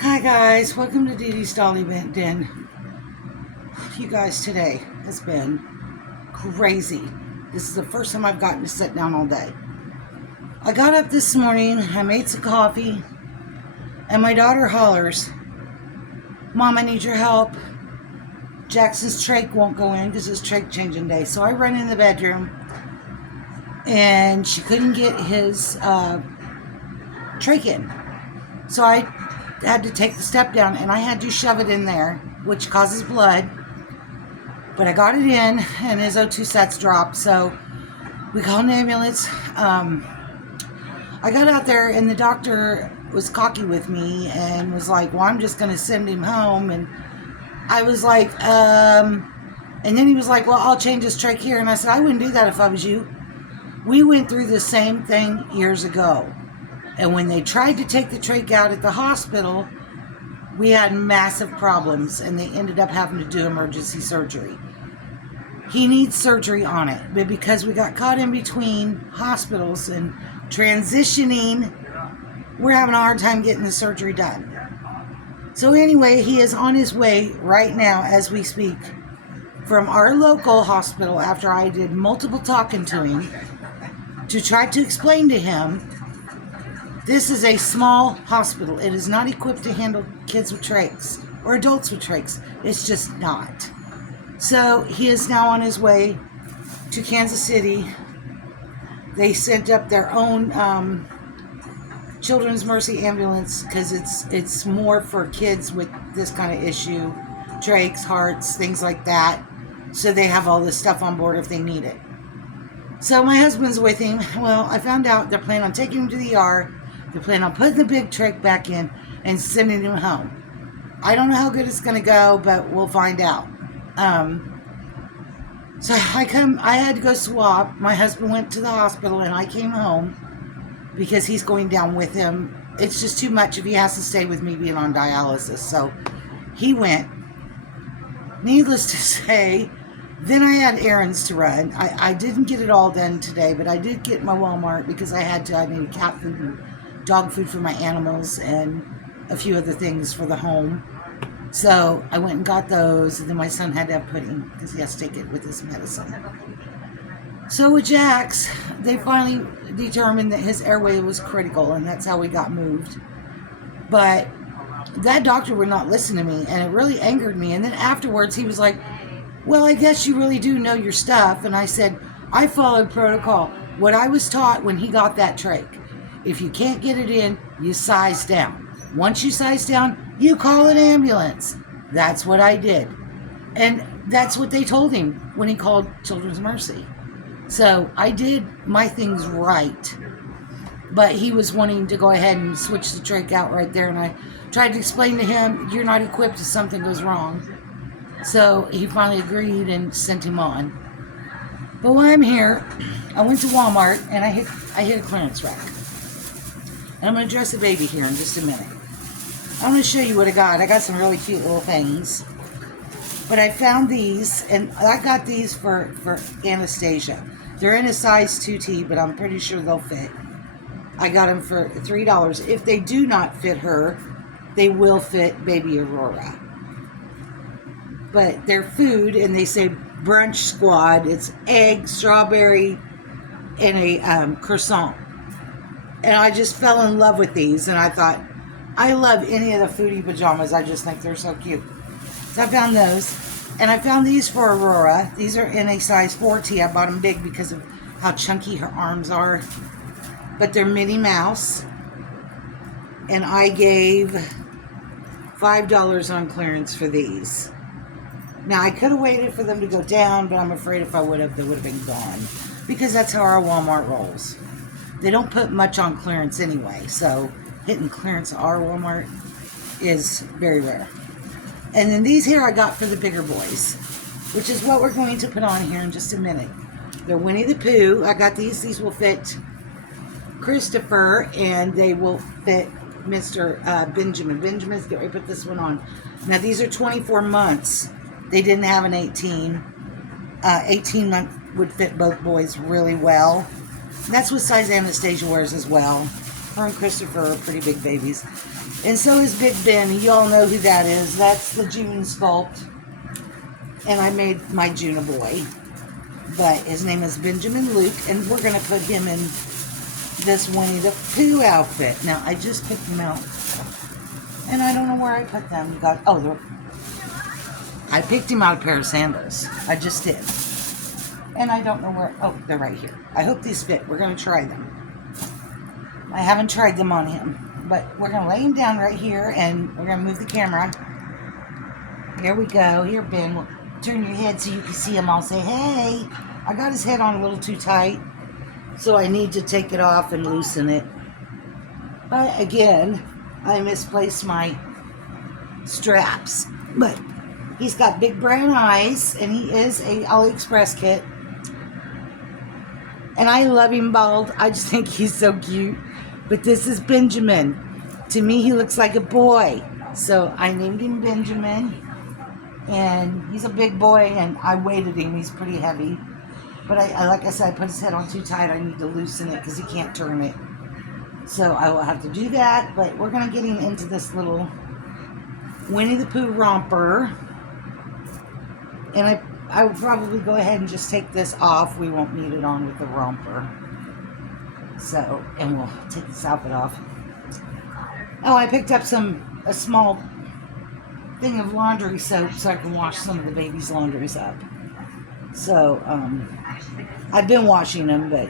Hi guys, welcome to Dee Dee's Dolly Den. You guys, today has been crazy. This is the first time I've gotten to sit down all day. I got up this morning, I made some coffee, and my daughter hollers, "Mom, I need your help. Jackson's trach won't go in because it's trach changing day." So I run in the bedroom, and she couldn't get his trach in. So I had to take the step down, and I had to shove it in there, which causes blood. But I got it in, and his O2 sats dropped, so we called an ambulance. I got out there, and the doctor was cocky with me and was like, "Well, I'm just going to send him home." And I was like, and then he was like, "Well, I'll change his trach here." And I said, "I wouldn't do that if I was you." We went through the same thing years ago. And when they tried to take the trach out at the hospital, we had massive problems, and they ended up having to do emergency surgery. He needs surgery on it, but because we got caught in between hospitals and transitioning, we're having a hard time getting the surgery done. So anyway, he is on his way right now as we speak from our local hospital after I did multiple talking to him to try to explain to him this is a small hospital. It is not equipped to handle kids with trachs or adults with trachs. It's just not. So he is now on his way to Kansas City. They sent up their own Children's Mercy ambulance because it's more for kids with this kind of issue, trachs, hearts, things like that. So they have all this stuff on board if they need it. So my husband's with him. Well, I found out they're planning on taking him to the ER. They're planning on putting the big trach back in and sending him home. I don't know how good it's going to go, but we'll find out. So I had to go swap. My husband went to the hospital and I came home because he's going down with him. It's just too much if he has to stay with me being on dialysis. So he went. Needless to say, then I had errands to run. I didn't get it all done today, but I did get my Walmart because I had to. I needed cat food and dog food for my animals and a few other things for the home. So I went and got those, and then my son had to have pudding because he has to take it with his medicine. So with Jax, they finally determined that his airway was critical, and that's how we got moved. But that doctor would not listen to me, and it really angered me. And then afterwards, he was like, "Well, I guess you really do know your stuff." And I said, "I followed protocol. What I was taught when he got that trach. If you can't get it in, you size down. Once you size down, you call an ambulance." That's what I did. And that's what they told him when he called Children's Mercy. So I did my things right. But he was wanting to go ahead and switch the trach out right there. And I tried to explain to him, you're not equipped if something goes wrong. So he finally agreed and sent him on. But while I'm here, I went to Walmart and I hit a clearance rack. And I'm going to dress the baby here in just a minute. I'm going to show you what I got. I got some really cute little things. But I found these, and I got these for Anastasia. They're in a size 2T, but I'm pretty sure they'll fit. I got them for $3. If they do not fit her, they will fit baby Aurora. But they're food, and they say brunch squad. It's egg, strawberry, and a croissant. And I just fell in love with these, and I thought, I love any of the foodie pajamas. I just think they're so cute. So I found those. And I found these for Aurora. These are in a size 4T. I bought them big because of how chunky her arms are. But they're Minnie Mouse. And I gave $5 on clearance for these. Now, I could have waited for them to go down, but I'm afraid if I would have, they would have been gone. Because that's how our Walmart rolls. They don't put much on clearance anyway, so hitting clearance at our Walmart is very rare. And then these here I got for the bigger boys, which is what we're going to put on here in just a minute. They're Winnie the Pooh. I got these. These will fit Christopher, and they will fit Mr. Benjamin. Benjamin's getting ready to put this one on. Now, these are 24 months. They didn't have an 18. 18 month would fit both boys really well. And that's what size Anastasia wears as well. Her and Christopher are pretty big babies. And so is Big Ben. You all know who that is. That's the June sculpt. And I made my June a boy. But his name is Benjamin Luke, and we're going to put him in this Winnie the Pooh outfit. Now, I just picked them out. And I don't know where I put them. I picked him out a pair of sandals. I just did. And I don't know where. Oh, they're right here. I hope these fit. We're going to try them. I haven't tried them on him. But we're going to lay him down right here, and we're going to move the camera. Here we go. Here, Ben. We'll turn your head so you can see him. I'll say, hey. I got his head on a little too tight, so I need to take it off and loosen it. But again, I misplaced my straps. But he's got big brown eyes, and he is a AliExpress kit. And I love him bald. I just think he's so cute. But this is Benjamin. To me, he looks like a boy. So I named him Benjamin. And he's a big boy, and I weighted him. He's pretty heavy. But like I said, I put his head on too tight. I need to loosen it because he can't turn it. So I will have to do that. But we're going to get him into this little Winnie the Pooh romper. And I will probably go ahead and just take this off. We won't need it on with the romper. So, and we'll take this outfit off. Oh, I picked up a small thing of laundry soap so I can wash some of the baby's laundries up. So, I've been washing them, but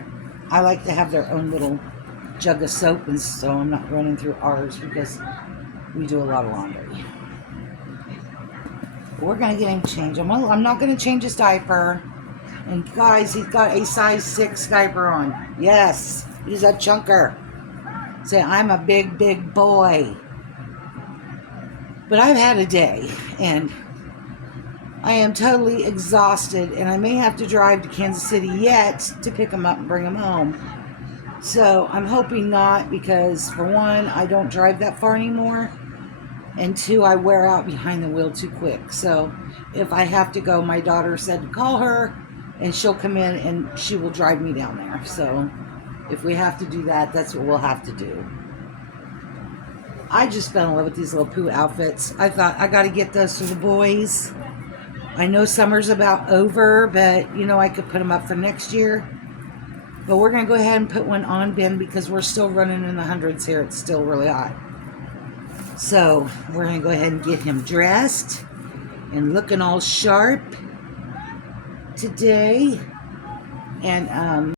I like to have their own little jug of soap, and so I'm not running through ours because we do a lot of laundry. We're going to get him changed. I'm not going to change his diaper. And guys, he's got a size 6 diaper on. Yes, he's a chunker. Say, I'm a big, big boy. But I've had a day, and I am totally exhausted, and I may have to drive to Kansas City yet to pick him up and bring him home. So I'm hoping not, because for one, I don't drive that far anymore, and two, I wear out behind the wheel too quick. So if I have to go, my daughter said to call her, and she'll come in and she will drive me down there. So if we have to do that, that's what we'll have to do. I just fell in love with these little Pooh outfits. I thought I got to get those for the boys. I know summer's about over, but you know, I could put them up for next year. But we're going to go ahead and put one on Ben because we're still running in the hundreds here. It's still really hot. So we're going to go ahead and get him dressed and looking all sharp today. And